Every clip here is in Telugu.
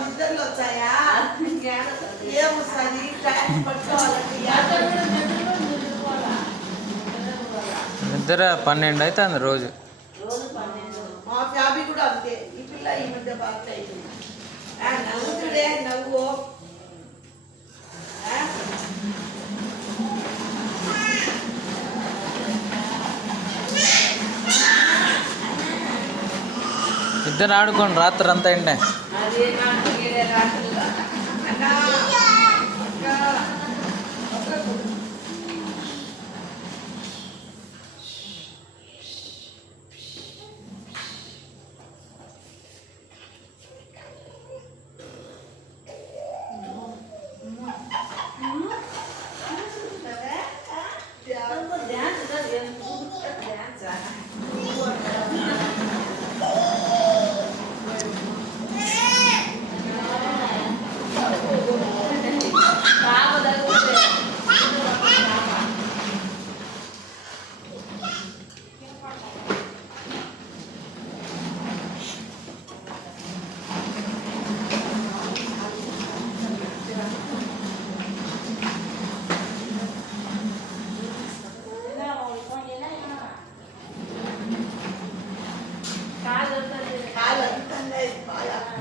నిద్రలు వచ్చాయా ఏమొస్తుంది పట్టుకోవాలంటే నిద్ర 12 అవుతుంది రోజు. మా ఫ్యామిలీ కూడా అంతే. ఈ పిల్ల ఈ మధ్య బాగా అయిపోయింది. నవ్వుతుడే నవ్వు. ఇద్దరు ఆడుకోండి రాత్రి అంతా ఏంటే.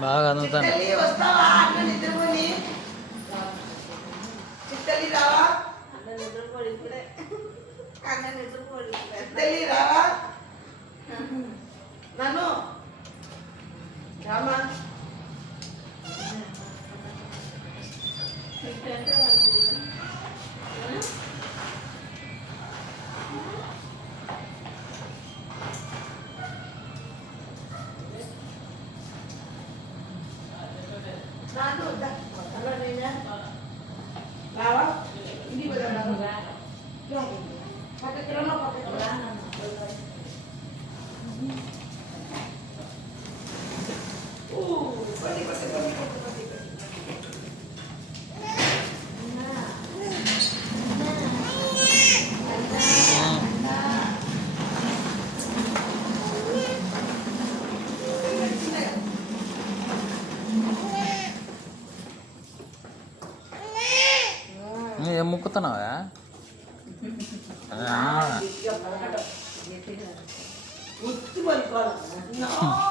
బాగా అందుతాను. వస్తావా అన్న నిద్రపోని చిత్తలి రావా అన్న నిద్రపోడి ఇప్పుడే అన్న నిద్రపోడి చిత్తలి రావా నన్ను రామా రావా ఇంటికి ఏం ముక్కుతున్నావా? ఉత్తి పడుకోవాలి